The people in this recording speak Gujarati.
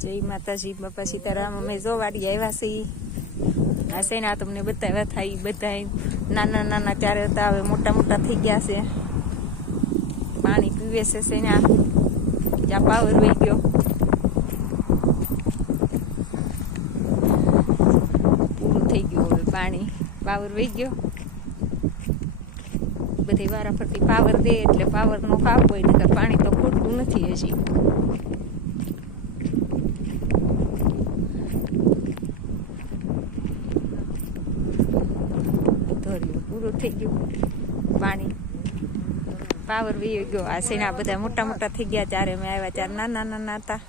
જય માતાજી, બાપા સીતારામ। અમે જો વાડી આવ્યા છીએ। આ સેના તમને બતાવ્યા થાય બધા નાના નાના ત્યારે હતા, હવે મોટા મોટા થઈ ગયા છે। પાણી પીવે છે સેના, જ્યાં પાવર વહી ગયો। પૂરું થઈ ગયું હવે પાણી, પાવર વહી ગયો। બધી વારાફરતી પાવર દે એટલે પાવર નો કાપ હોય, નકર પાણી તો ખૂટતું નથી હજી। પૂરું થઈ ગયું પાણી, પાવર વહી ગયો। આ સેના બધા મોટા મોટા થઈ ગયા, ત્યારે અમે આવ્યા ત્યારે નાના નાના હતા।